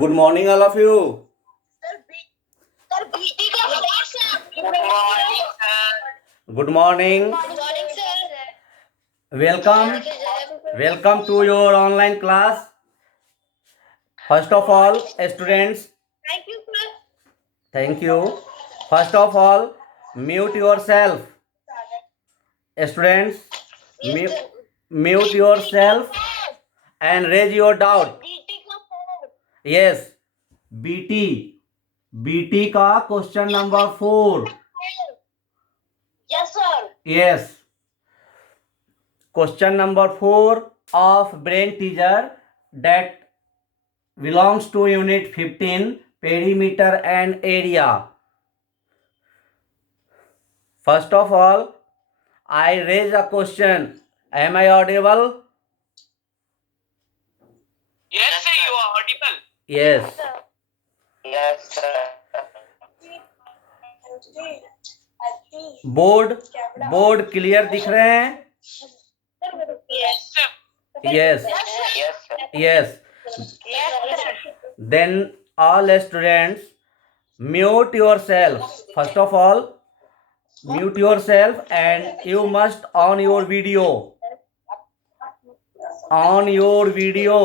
Good morning, all of you. Sir BT का फ्रेश है। Good morning sir. Good morning. Good morning sir. Welcome. Welcome to your online class. First of all, students, thank you sir. thank you. First of all, mute yourself. Students, mute yourself and raise your doubt. BT का phone. Yes, BT. BT का question number 4. Yes sir. Yes. Question number 4 of brain teaser that belongs to unit 15, perimeter and area. First of all, I raise a question. Am I audible? Yes sir, you are audible. Yes. Yes sir. Board clear दिख रहे हैं? Yes sir. Yes. Yes sir. Yes. Yes sir. Then all students mute yourself. First of all, mute yourself and you must on your video. On your video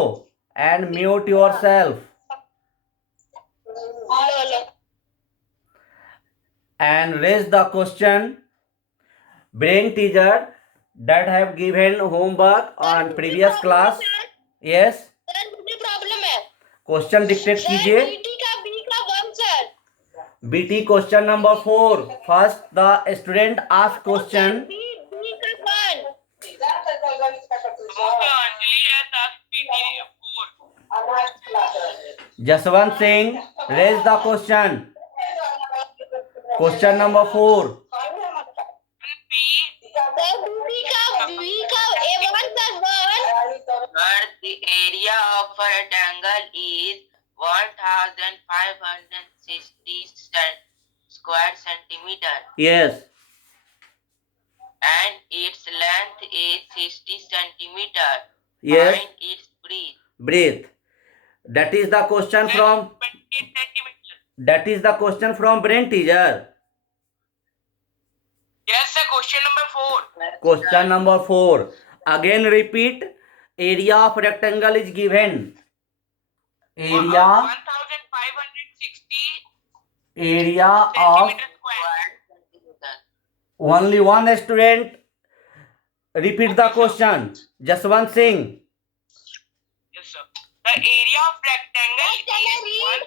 and mute yourself. And raise the question. Brain teacher that have given homework on previous class. Yes. Sir मुझे problem है। Question dictate sir कीजिए. BT का B का one sir. BT question number 4. First the student ask question. B का one. Jaswant Singh raise the question. Question number 4. Sir, the area of a rectangle is 1560 square centimeter Yes. and its length is 60 centimeter. Yes. Find its breadth. Breathe. That is the question from. 20 centimeter. That is the question from brain teacher. Yes, sir. Question number 4. Question number 4. Again repeat. Area of rectangle is given. Area 1560 area of centimeter square. only one student. Repeat the question. Jaswant Singh. Yes, sir. The area of rectangle is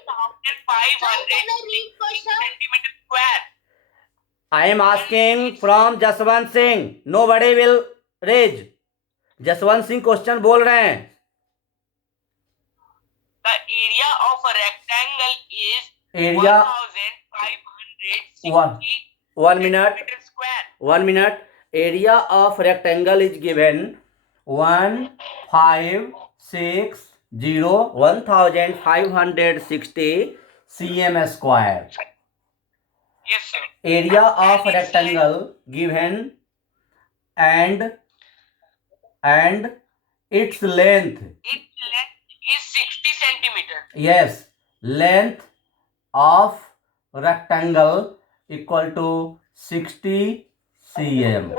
1560 centimeter square. I am asking from Jaswant Singh. Nobody will raise. Jaswant Singh क्वेश्चन बोल रहे हैं. The area of a rectangle is Area 1560 1 minute. centimeter square. 1 minute. Area of rectangle is given 1560 cm square. Yes, sir. Area of rectangle given and its length. Its length is 60 centimeter. Yes, length of rectangle equal to 60 cm.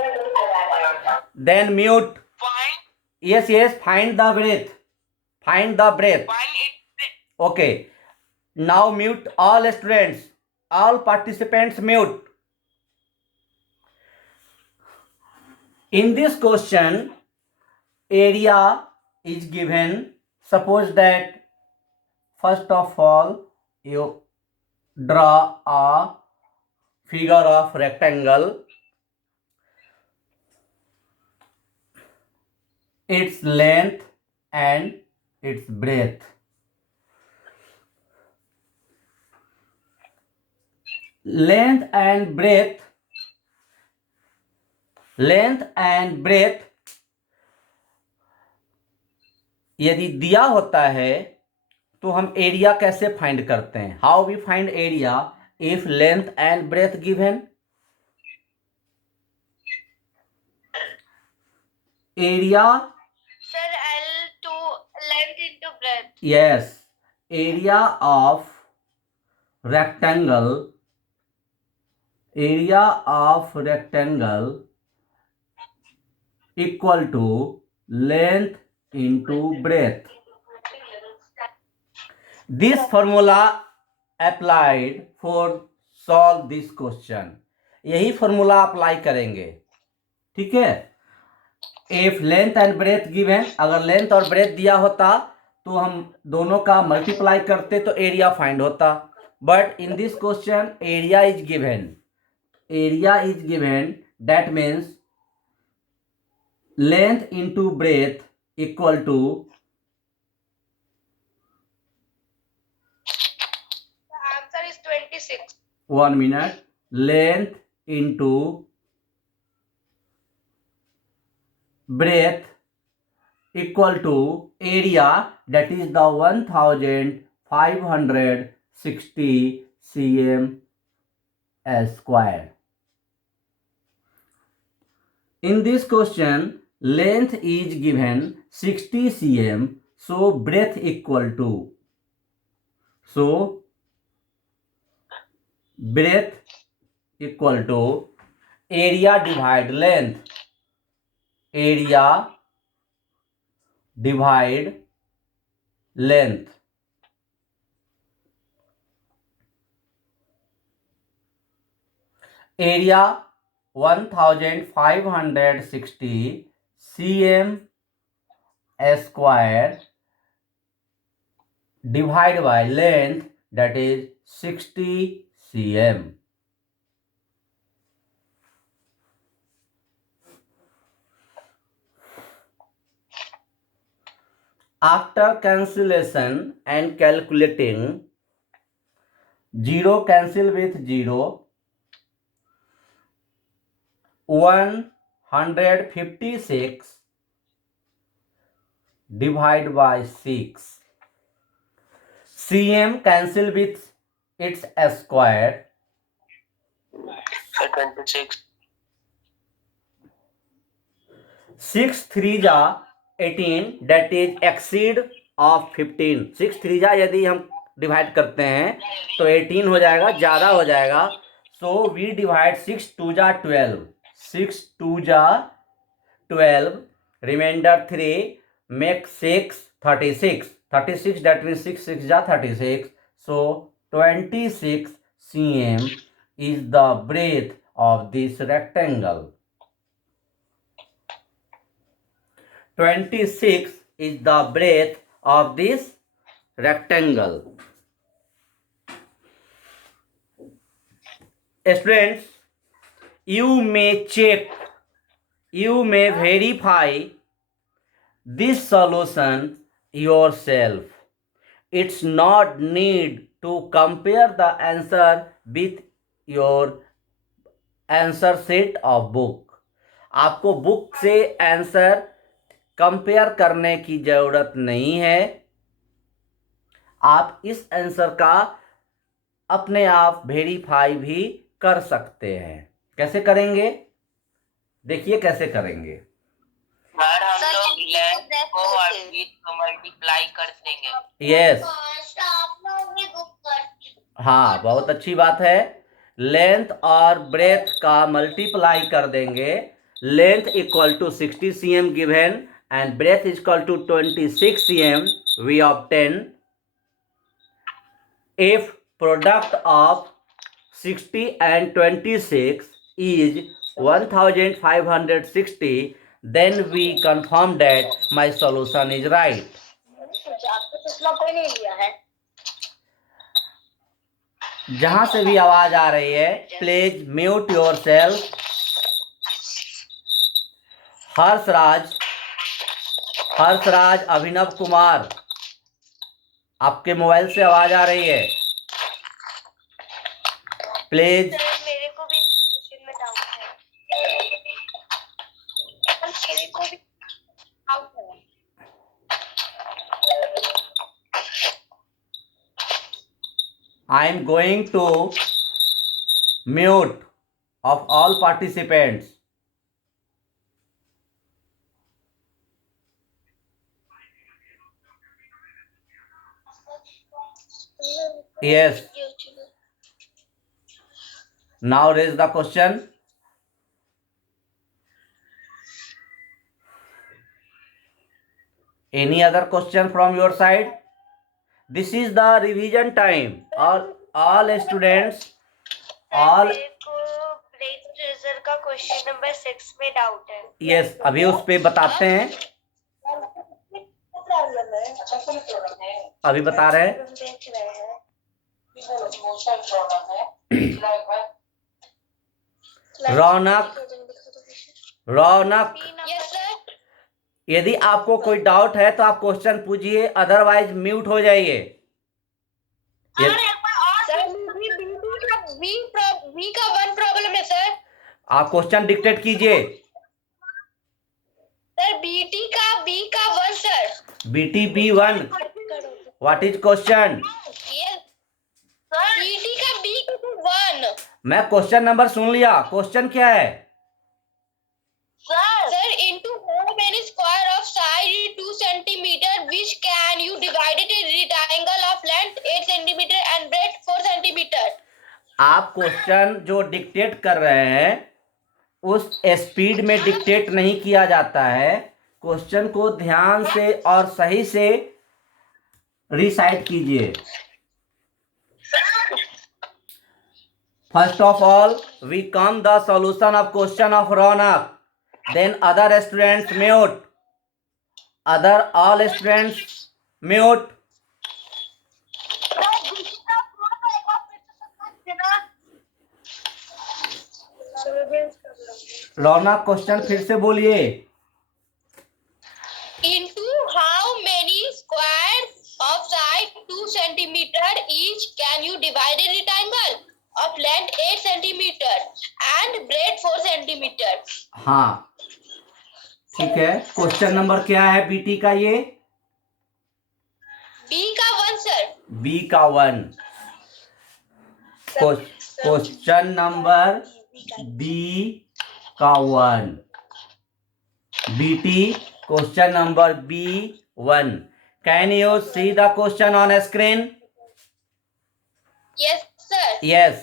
Then mute. Find Yes, find the breadth. Find the breadth. its Okay. Now mute all students. All participants mute. In this question, area is given. Suppose that first of all you draw a figure of rectangle. Its length and its breadth. Length and breadth यदि दिया होता है तो हम एरिया कैसे find करते हैं? How we find area if length and breadth given? Area sir L to length into breadth. yes, area of rectangle equal to length into breadth. This formula applied for solve this question. यही formula apply करेंगे, ठीक है। If length and breadth given, अगर length और breadth दिया होता तो हम दोनों का मल्टीप्लाई करते तो एरिया फाइंड होता, but in this question area is given, that means length into breadth equal to, answer is 26. 1 minute, length into breadth equal to area, that is the 1560 cm square. In this question length is given 60 cm, so breadth equal to, area divide length, area divide length. Area 1560 cm square divided by length, that is 60 cm. After cancellation and calculating, 0 cancel with 0, 156 divided by 6, cm cancel with its square, 26. 6 3 जा 18, that is exceed of 15. 6 3 जा यदि हम डिवाइड करते हैं तो 18 हो जाएगा, ज़्यादा हो जाएगा, सो वी डिवाइड 6 2 जा 12, 6 2 जा 12, रिमाइंडर 3 मेक 6 36, 36 that means 6 6 जा 36, so 26 cm is the breadth of this rectangle. 26 is the breadth of this rectangle. Students, you may check, you may verify this solution yourself. It's not need to compare the answer with your answer sheet of book. आपको बुक से answer compare करने की जरूरत नहीं है, आप इस आंसर का अपने आप वेरीफाई भी कर सकते हैं। कैसे करेंगे, देखिए कैसे करेंगे। सर हम लोग लेंथ को और ब्रेथ को मल्टीप्लाई कर देंगे। यस, हाँ बहुत अच्छी बात है। लेंथ और ब्रेथ का मल्टीप्लाई कर देंगे। Length equal to 60 cm given and breadth is equal to 26 cm, we obtain if product of 60 and 26 is 1560, then we confirm that my solution is right. जहां से भी आवाज आ रही है please mute yourself. Harshraj Abhinav Kumar, आपके मोबाइल से आवाज आ रही है, प्लीज। मेरे को भी क्वेश्चन में डाउट है, मेरे को भी डाउट है। I am going to mute of all participants. Yes. Now raise the question. Any other question from your side? This is the revision time. All students, all मेरे को ब्रेक ट्रेजर का क्वेश्चन नंबर 6 में doubt है। यस, अभी उस पे बताते हैं, अभी बता रहे हैं। देख रहे हैं। रौनक, यस सर। यदि आपको कोई डाउट है तो आप क्वेश्चन पूछिए, अदरवाइज म्यूट हो जाइए। सर बी का 1 प्रॉब्लम है सर। आप क्वेश्चन डिक्टेट कीजिए। सर बी का 1 sir. BT B1, what is question? BT का बी का 1। मैं क्वेश्चन नंबर सुन लिया, क्वेश्चन क्या है? Sir, into how many square of side 2 centimeter, which can you divided a rectangle of length 8 centimeter and breadth 4 centimeter? आप क्वेश्चन जो डिक्टेट कर रहे हैं उस स्पीड में डिक्टेट नहीं किया जाता है। क्वेश्चन को ध्यान से और सही से रिसाइट कीजिए। First of all we come the solution of question of Raunak, then other students mute, all students mute। Raunak question फिर से बोलिए। Into how many square of side 2 centimeter each can you divide a rectangle of length 8 centimeter and breadth 4 centimeter? हाँ ठीक है। Question number क्या है बीटी का? ये बी का 1 सर। बी का 1। क्वेश्चन नंबर बी का 1, BT question number B1। Can you see the question on screen? Yes sir. Yes,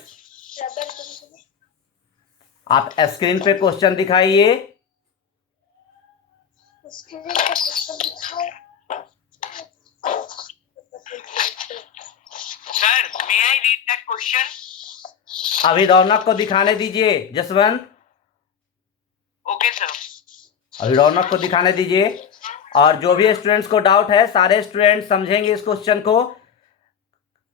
आप स्क्रीन पे क्वेश्चन दिखाइए। Sir, may I read that question? अभी रौनक को दिखाने दीजिए जसवंत। Okay, sir. अभी रौनक को दिखाने दीजिए, और जो भी स्टूडेंट्स को डाउट है सारे स्टूडेंट समझेंगे इस क्वेश्चन को।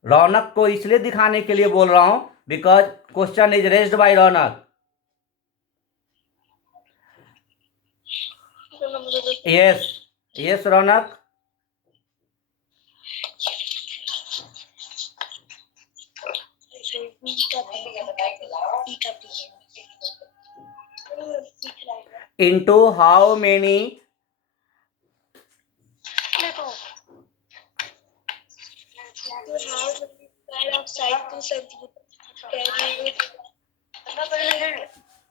रौनक को इसलिए दिखाने के लिए बोल रहा हूं because question is raised bye Raunak. Yes yes Raunak. into how many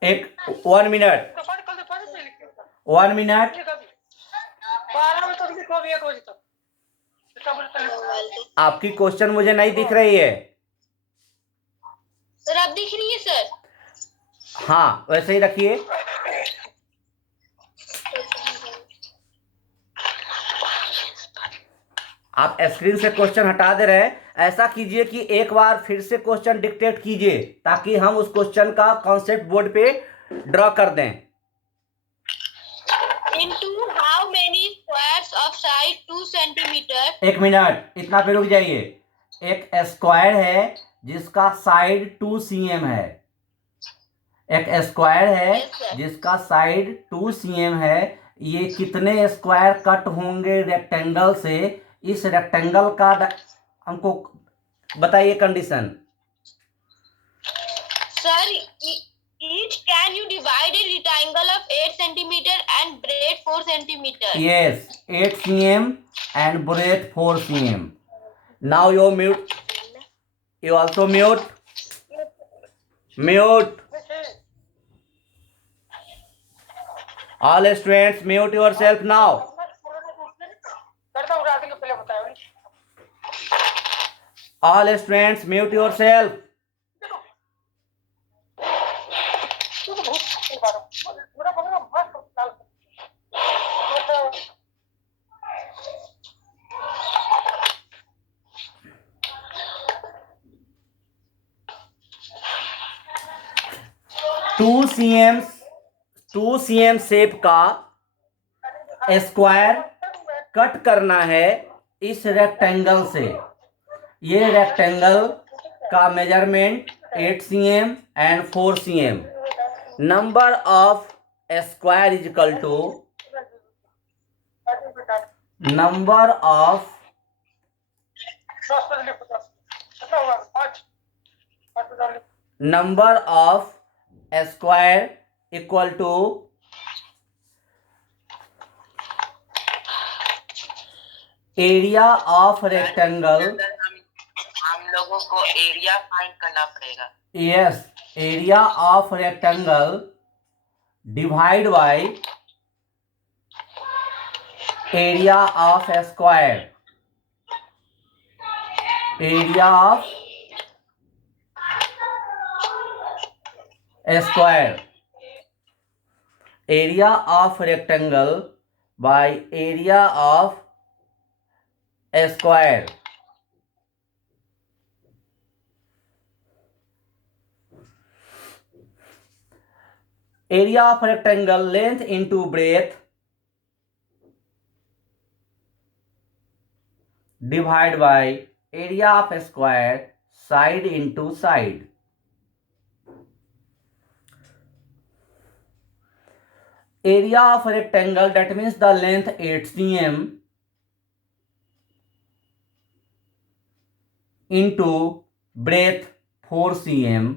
एक 1 मिनट 1 मिनट। आपकी क्वेश्चन मुझे नहीं दिख रही है। सर आप दिख रही है सर। हाँ वैसे ही रखिए। आप स्क्रीन से क्वेश्चन हटा दे रहे हैं, ऐसा कीजिए कि एक बार फिर से क्वेश्चन डिक्टेट कीजिए ताकि हम उस क्वेश्चन का कॉन्सेप्ट बोर्ड पे ड्रॉ कर दें। Into how many squares of side 2 centimeter? एक मिनट, इतना पे रुक जाइए। एक स्क्वायर है जिसका साइड 2 cm है। एक स्क्वायर है जिसका साइड 2 cm है। ये कितने स्क्वायर कट होंगे रेक्टेंगल से? इस रेक्टेंगल का हमको बताइए condition. Sir, each can you divide a rectangle of 8 centimeter and breadth 4 centimeter? Yes, 8 cm and breadth 4 cm. Now you mute. You also mute. Mute. All students mute yourself now. All students, mute yourself. Two cm shape का square cut करना है इस rectangle से। ये rectangle का measurement 8 cm and 4 cm। Number of square is equal to number of square equal to area of rectangle. हम लोगों को एरिया फाइंड करना पड़ेगा। Yes, area of rectangle divide by area of square. Area of square, area of rectangle by area of square. Area of rectangle length into breath divide by area of square side into side. Area of rectangle, that means the length 8 cm into breadth 4 cm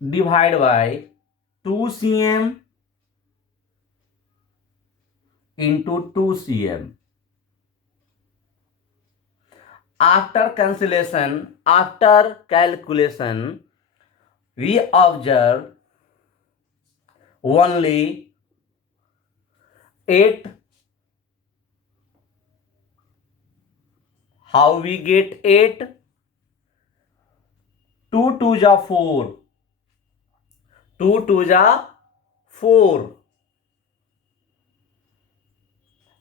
divide by 2 cm into 2 cm. After calculation, we observe only 8. How we get 8? 2 2 जा 4. 2 2 जा 4.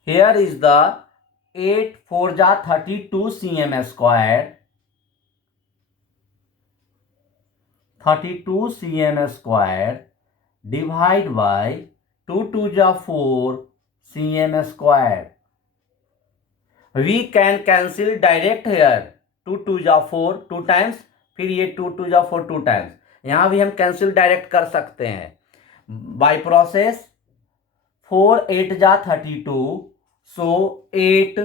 Here is the 8 4 जा 32 cm square। 32 cm square divide by 2 2 जा 4 cm square। We can cancel direct here। 2 2 जा 4 2 times, फिर ये 2 2 जा 4 2 times। यहाँ भी हम कैंसिल डायरेक्ट कर सकते हैं बाय प्रोसेस। 4 8 जा 32, so 8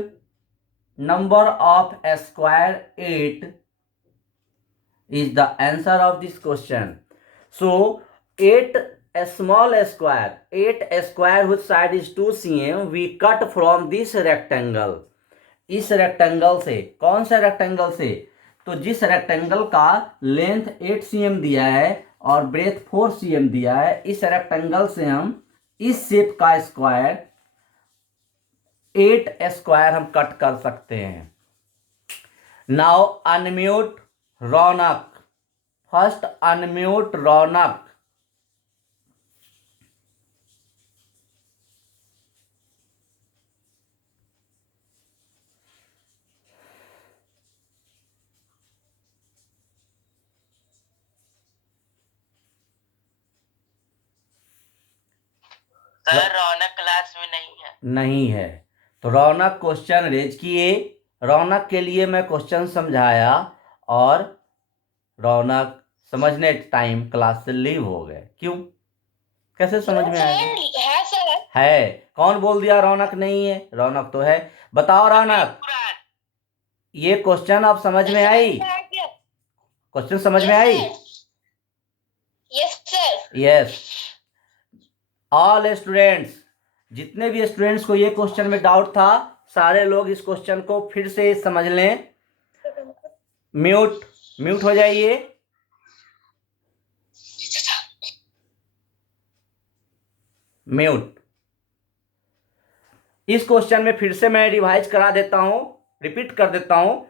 number of square 8 is the answer of this question. So 8 a small square, 8 square whose side is 2 cm we cut from this rectangle। इस रेक्टेंगल से, कौन सा रेक्टेंगल से? तो जिस रेक्टेंगल का लेंथ 8 cm दिया है और ब्रेथ 4 cm दिया है, इस रेक्टेंगल से हम इस शेप का स्क्वायर 8 स्क्वायर हम कट कर सकते हैं। नाउ अनम्यूट रौनक। फर्स्ट अनम्यूट रौनक। सर रौनक क्लास में नहीं है। नहीं है तो रौनक क्वेश्चन रेज किए। रौनक के लिए मैं क्वेश्चन समझाया और रौनक समझने टाइम क्लास से लीव हो गए। क्यों? कैसे समझ में आया? है सर। है। कौन बोल दिया रौनक नहीं है? रौनक तो है। बताओ रौनक, ये क्वेश्चन आप समझ में आई? क्वेश्चन समझ में आई? Yes sir. Yes. All students, जितने भी स्टूडेंट्स को ये क्वेश्चन में डाउट था, सारे लोग इस क्वेश्चन को फिर से समझ लें। म्यूट हो जाइए। म्यूट। इस क्वेश्चन में फिर से मैं रिवाइज करा देता हूं, रिपीट कर देता हूं.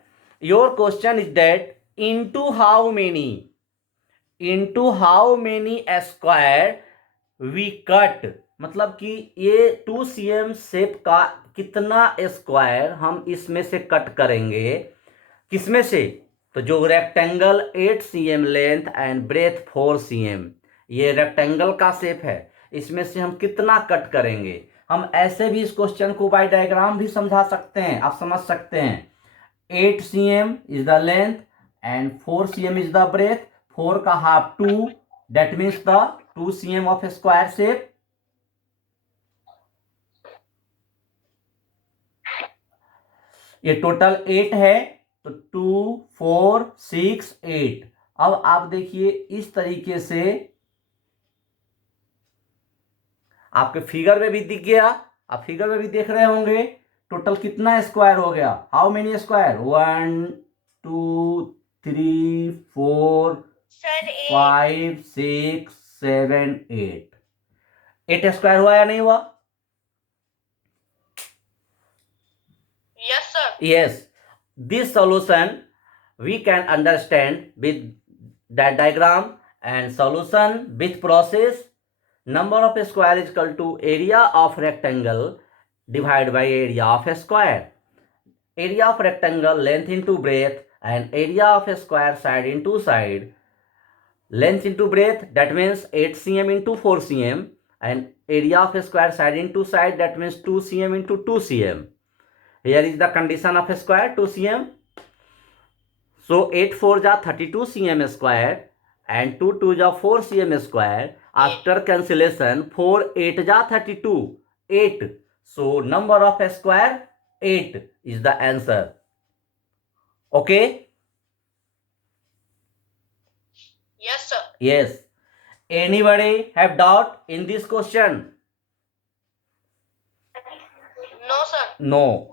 Your question is that into how many square we cut, मतलब कि ये 2cm शेप का कितना स्क्वायर हम इसमें से कट करेंगे. किसमें से? तो जो rectangle 8cm length and breath 4cm, ये रेक्टेंगल का शेप है, इसमें से हम कितना कट करेंगे. हम ऐसे भी इस क्वेश्चन को बाय डायग्राम भी समझा सकते हैं, आप समझ सकते हैं. 8cm is the length and 4cm is the breadth. 4 का half 2, that means the 2cm of square shape. ये टोटल 8 है, तो 2 4 6 8. अब आप देखिए इस तरीके से आपके फिगर में भी दिख गया, आप फिगर में भी देख रहे होंगे टोटल कितना स्क्वायर हो गया. How many square? 1 2 3 4 सर 5 6 7 8. 8 स्क्वायर हुआ या नहीं हुआ? Yes sir. Yes, this solution we can understand with that diagram, and solution with process. Number of square is equal to area of rectangle divided by area of square. Area of rectangle length into breadth and area of square side into side. Length into breadth, that means 8cm into 4cm, and area of square side into side, that means 2cm into 2cm. Here is the condition of square 2cm. So 8 4 ja 32 cm square and 2 2 ja 4 cm square. After cancellation 4 8 ja 32, 8. So number of square 8 is the answer. Okay? Yes sir. Yes. Anybody have doubt in this question? No sir. No.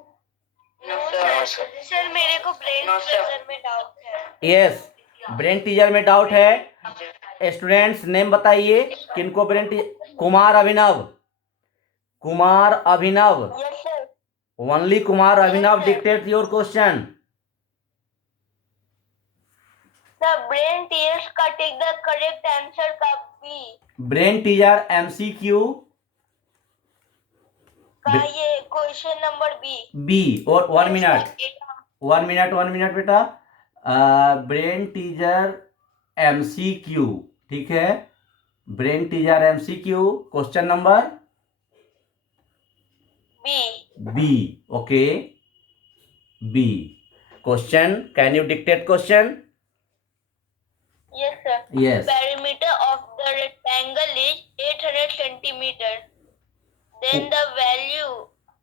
No sir. Sir मेरे को brain teaser में doubt है. Yes. Brain teaser में doubt है. Students name बताइए किनको brain teaser. Kumar Abhinav. Kumar Abhinav. Yes sir. Only Kumar Abhinav dictate your question. Sir brain teaser का take the correct answer का बी. ब्रेन टीजर एमसीक्यू का ये क्वेश्चन नंबर बी. बी. और 1 मिनट बेटा. ब्रेन टीजर एमसीक्यू, ठीक है. Brain teaser MCQ question number B. B. Okay, B question. Can you dictate question? Yes sir. Yes. Perimeter of the rectangle is 800 centimeter. Then the value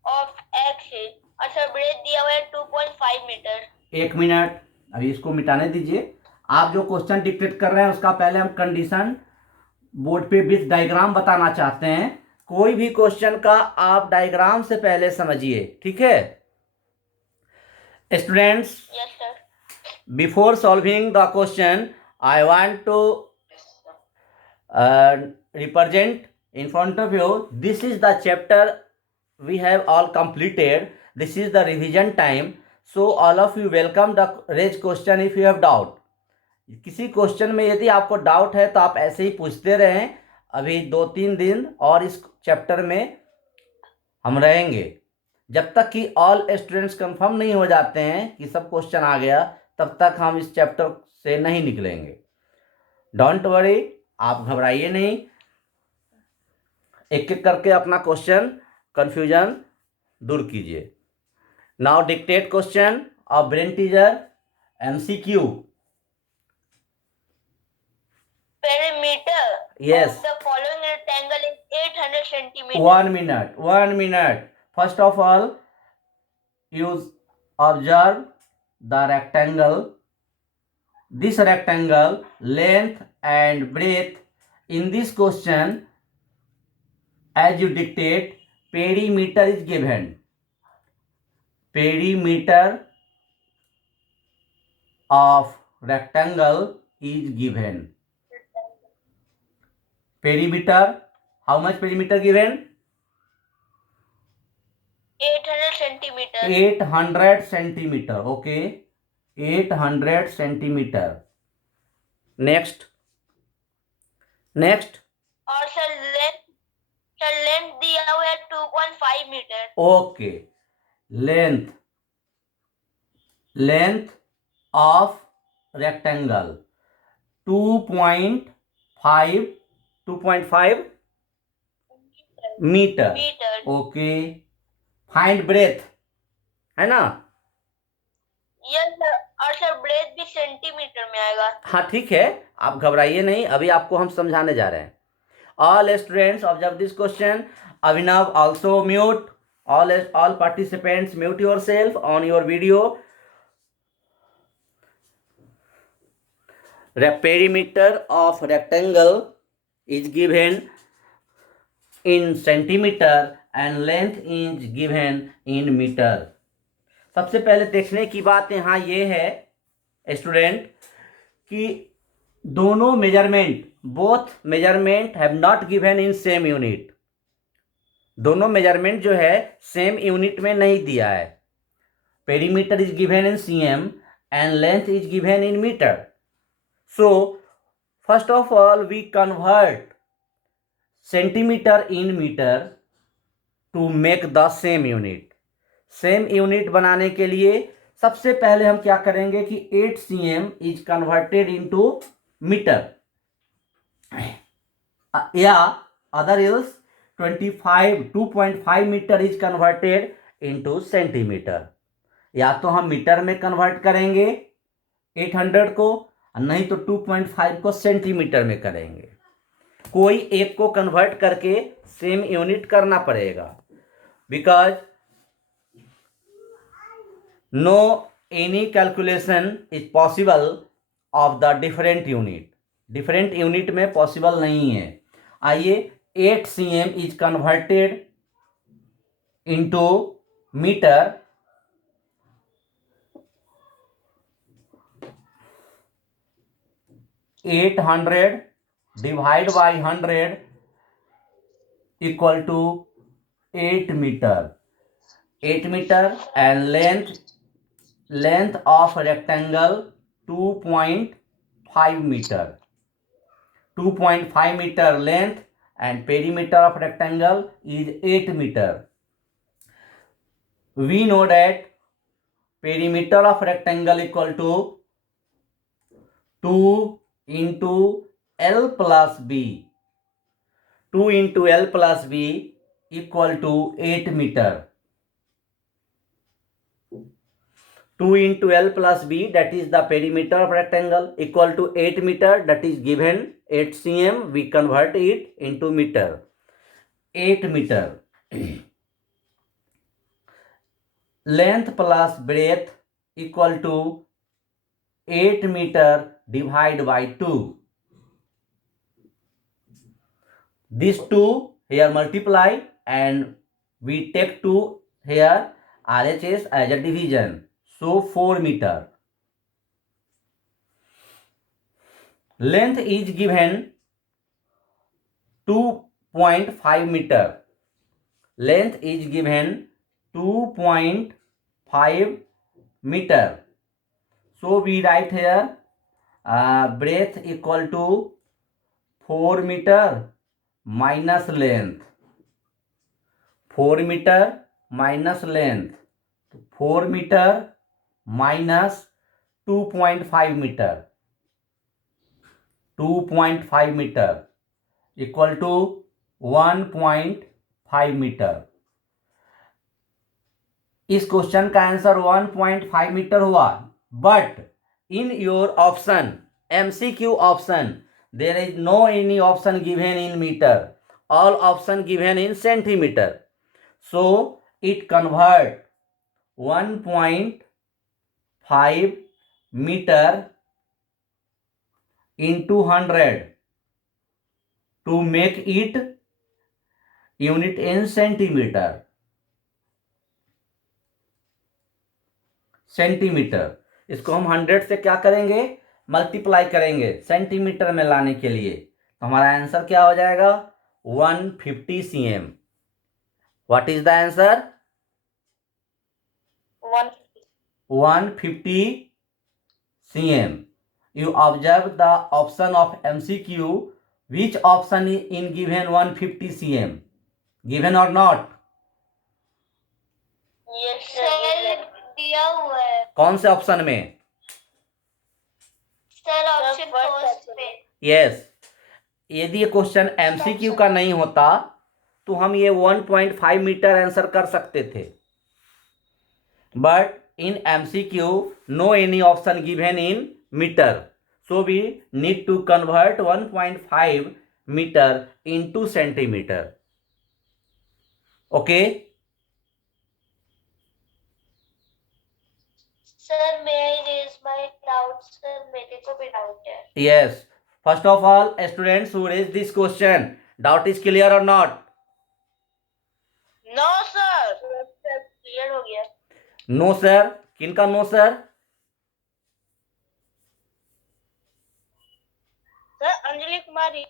of x is, अच्छा ब्रेथ दिया हुआ है 2.5 मीटर. 1 मिनट, अभी इसको मिटाने दीजिए. आप जो क्वेश्चन डिक्टेट कर रहे हैं उसका पहले हम कंडीशन बोर्ड पे विथ डायग्राम बताना चाहते हैं. कोई भी क्वेश्चन का आप डायग्राम से पहले समझिए, ठीक है students. Yes sir. Before solving the question, I want to represent in front of you. This is the chapter we have all completed. This is the revision time. So all of you welcome the raise question if you have doubt. किसी क्वेश्चन में यदि आपको डाउट है तो आप ऐसे ही पूछते रहें. अभी 2-3 दिन और इस चैप्टर में हम रहेंगे जब तक कि ऑल स्टूडेंट्स कंफर्म नहीं हो जाते हैं कि सब क्वेश्चन आ गया, तब तक हम इस चैप्टर से नहीं निकलेंगे. डोंट वरी, आप घबराइए नहीं. एक एक करके अपना क्वेश्चन कंफ्यूजन दूर कीजिए. Now dictate question of brain teaser MCQ. Perimeter Yes. of the following rectangle is 800 centimeter. 1 minute. First of all, you observe the rectangle. This rectangle length and breadth in this question, as you dictate, perimeter is given. Perimeter of rectangle is given. Perimeter, how much perimeter given? 800 centimeter. 800 centimeter, okay, 800 centimeter. Next, next, और sir length दिया हुआ है 2.5 meter. Okay, length, length of rectangle 2.5, 2.5 meter, meter. Okay. Find breadth, है ना? Yes sir, और sir breadth भी centimeter में आएगा। हाँ ठीक है, आप घबराइए नहीं, अभी आपको हम समझाने जा रहे हैं। All students observe this question. Abhinav also mute, all participants mute yourself on your video. Perimeter of rectangle is given in centimeter and length is given in meter. सबसे पहले देखने की बात यहाँ ये है स्टूडेंट कि दोनों measurement, both measurement have not given in same unit. दोनों मेजरमेंट जो है सेम यूनिट में नहीं दिया है। Perimeter is given in CM and length is given in meter. So first of all we convert centimeter in meter to make the same unit. Same unit बनाने के लिए सबसे पहले हम क्या करेंगे कि 8 cm is converted into metre, या other is 2.5 metre is converted into centimetre. या तो हम मीटर में कन्वर्ट करेंगे 800 को, नहीं तो 2.5 को सेंटीमीटर में करेंगे। कोई एक को कन्वर्ट करके सेम यूनिट करना पड़ेगा, because no any calculation is possible of the different unit. Different unit में पॉसिबल नहीं है। आइए, 8 cm is converted into meter. Eight 100 divide by 100 equal to 8 meter. 8 meter and length of rectangle 2.5 meter. 2.5 meter length and perimeter of rectangle is 8 meter. We know that perimeter of rectangle equal to 2 into L plus B. 2 into L plus B equal to 8 meter. 2 into L plus B, that is the perimeter of rectangle, equal to 8 meter, that is given 8 cm. We convert it into meter. 8 meter. Length plus breadth equal to 8 meter divided by 2. These two here multiply and we take 2 here RHS as a division. So 4 meter. Length is given 2.5 meter. Length is given 2.5 meter. So we write here breadth equal to 4 meter minus length. 4 meter minus length. 4 meter minus 2.5 meter. 2.5 meter equal to 1.5 meter. इस question का answer 1.5 meter हुआ, but in your option MCQ option there is no any option given in meter, all option given in centimeter. So it convert 1.5 meter into 100 to make it unit in centimeter. Centimetre, इसको हम 100 से क्या करेंगे, मल्टीप्लाई करेंगे सेंटीमीटर में लाने के लिए. तो हमारा आंसर क्या हो जाएगा, 150 cm. What is the answer, 150 cm. You observe the option of MCQ. Which option is in given 150 cm? Given or not? Sir दिया हुआ है कौन से ऑप्शन में? सर ऑप्शन फर्स्ट पे यस. यदि ये क्वेश्चन एमसीक्यू का नहीं होता तो हम ये 1.5 मीटर आंसर कर सकते थे, but in MCQ no any option given in meter, so we need to convert 1.5 meter into centimeter. Okay. Sir may I raise my doubt sir मेरे को भी डाउट है Yes. First of all, students who raise this question, doubt is clear or not? No sir clear हो गया No, sir. किनका no, sir? Sir Anjali Kumari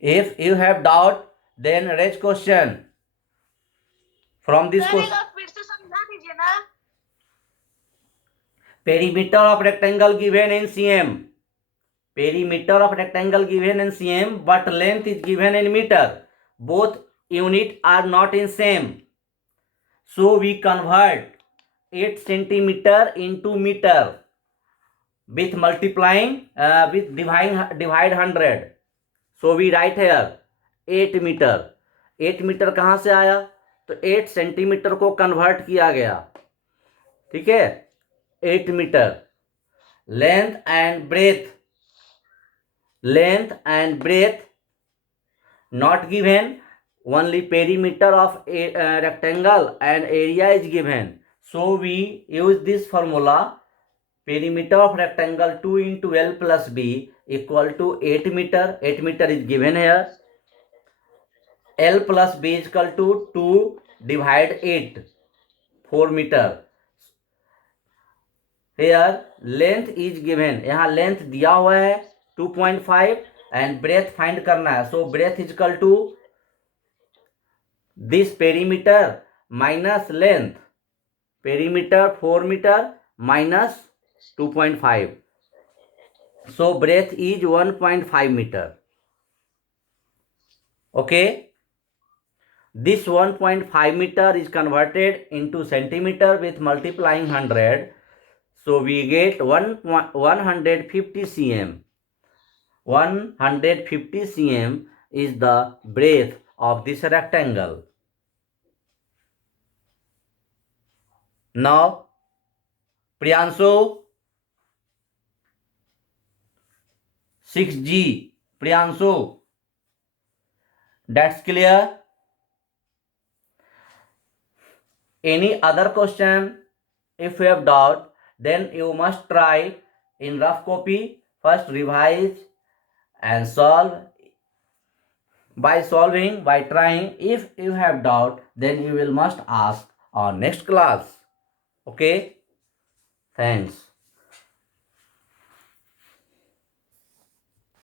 If you have doubt, then raise question. From this question, फिर से समझा दीजिए ना perimeter of rectangle given in cm. Perimeter of rectangle given in cm, but length is given in meter. Both units are not in same. So we convert 8 centimeter into meter with multiplying with divide 100. So we write here 8 meter. 8 मीटर कहाँ से आया? तो 8 सेंटीमीटर को कन्वर्ट किया गया. ठीक है, 8 मीटर. Length and breadth not given, only perimeter of a rectangle and area is given. So we use this formula, perimeter of rectangle 2 into L plus B equal to 8 meter. 8 meter is given here. L plus B is equal to 2 divide 8, 4 meter. Here length is given, यहाँ length दिया हुआ है 2.5 and breadth find करना है. So breadth is equal to this perimeter minus length. Perimeter 4 meter minus 2.5. So breadth is 1.5 meter. Okay. This 1.5 meter is converted into centimeter with multiplying 100. So we get 150 cm. 150 cm is the breadth of this rectangle. Now, Priyanshu, 6G, Priyanshu, that's clear? Any other question? If you have doubt, then you must try in rough copy. First revise and solve. By solving, by trying, if you have doubt, then you will must ask on next class. Okay? Thanks.